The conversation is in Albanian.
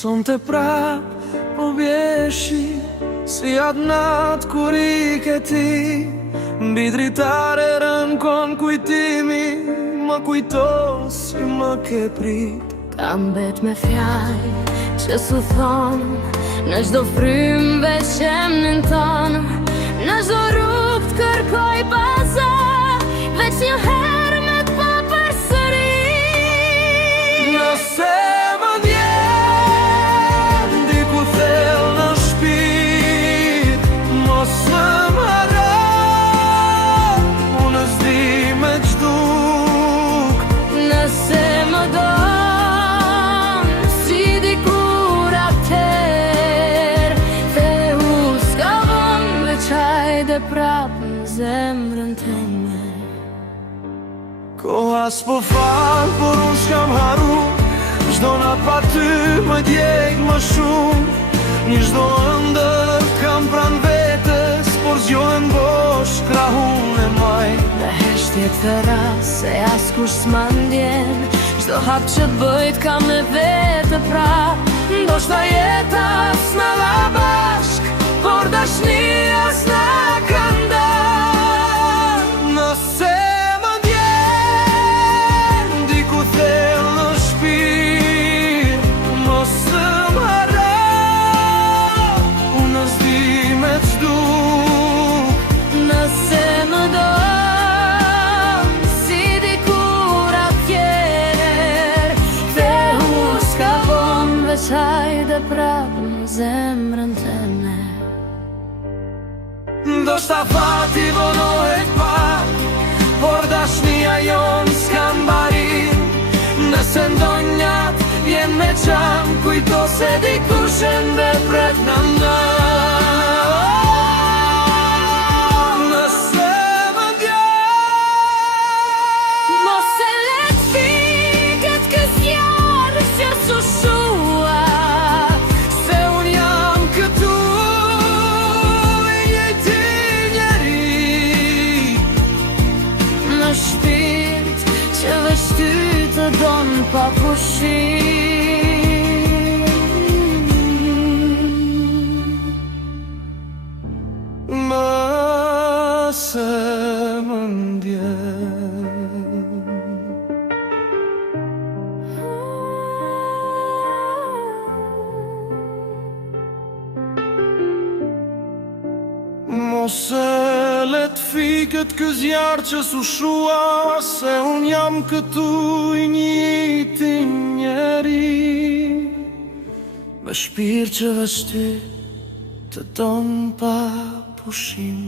Sonte prap po bjeshi si atë natë kur i ke ti. Mbi dritare rënkon kujtimi, më kujton si më ke prit. Kam bet me fjallë që su thonë, në çdo frymë veç emnin tonë, në çdo rrugë të kërkoj paza, veç një herë me t'pa përsëri. Nëse më ndjen diku thellë në shpirt, mos më harro, unë s'di me ç'duk. Nëse më donë si dikur atëher, thehu s'ka vonë, veç hajde prap në zemrën time. Koha s'po falë, por unë s'kam haru. Çdo natë pa ty më djeg më shumë. Një çdo ëndër kam pran vetes, por zgjohen bosh krahun e maj. Dhe heshtje të ras se askush s'ma ndjen, çdo hap që t'bëjt kam me vete prap. Ndoshta jeta s'na la bashk, por dashnia s'na ka ndarë. Nëse më ndjen diku thellë në shpirt, mos më harro, unë s'di me ç'duk. Nëse më donë si dikur atëher, thehu s'ka vonë, veç hajde prap në zemrën time. Ndoshta fati vonohet pak, por dashnia jon s'ka mbari. Nëse ndonjat vjen me qam, kujto se dikush ende pret në na. Nëse më ndjen, Mos e let fiket kës jarës që su shua, se unë jam këtu, i njëjti njeri. në shpirt që veç ty të donë pa pushim. Nëse më ndjen. Mos e let fiket ky zjarr që su shua, se unë jam këtu i njëjti njeri. Me shpirt që veç ty të don pa pushim.